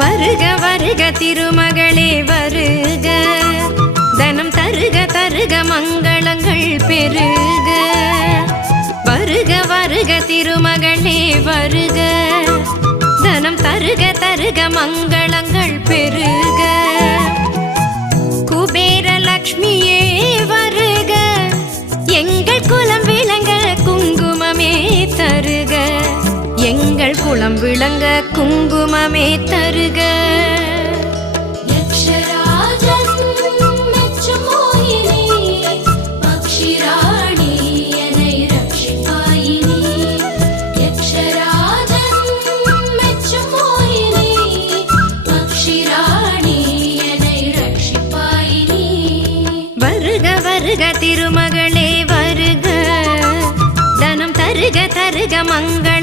வருக வருக திருமகளே வருக, தனம் தருக தருக மங்களங்கள் பெருக. வருக வருக திருமகளே வருக, தனம் தருக தருக மங்களங்கள் பெருக. குபேர லக்ஷ்மியே வருக, எங்கள் குலம் விளங்க குங்குமமே தருக, எங்கள் குலம் விளங்க குங்குமமே தருக. வருக திருமகளே வருக, தனம் தருக தருக மங்கள